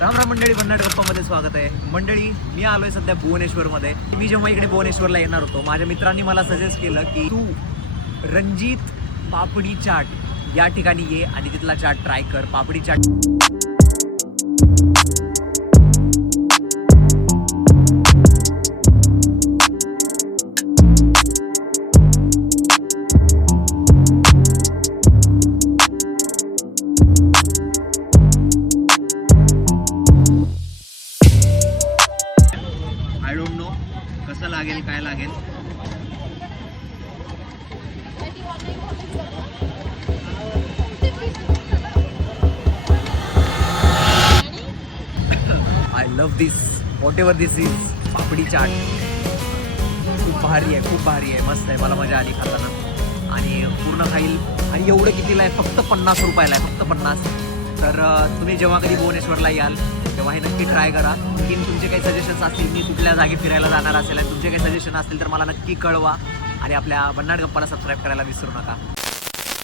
राम राम मंडळी, भन्नाट गप्पामध्ये स्वागत आहे. मंडळी, मी आलोय सध्या भुवनेश्वरमध्ये. मी जेव्हा इकडे भुवनेश्वरला येणार होतो, माझ्या मित्रांनी मला सजेस्ट केलं की तू रणजित पापडी चाट या ठिकाणी ये आणि तिथला चाट ट्राय कर. Papdi chaat I don't know कसं लागेल, काय लागेल. I love this, whatever this is. Papdi chaat खूप भारी आहे, खूप भारी आहे, मस्त आहे. मला मजा आली खाताना आणि पूर्ण खाईल. आणि एवढं कितीला आहे? फक्त 50 रुपयाला आहे, फक्त 50. तर तुम्ही जेव्हा कधी भुवनेश्वरला याल तेव्हा हे नक्की ट्राय करा. आणखी तुमचे काही सजेशन्स असतील, मी कुठल्या जागी फिरायला जाणार असेल आणि तुमचे काही सजेशन असतील तर मला नक्की कळवा. आणि आपल्या भन्नाट गप्पाला सबस्क्राईब करायला विसरू नका.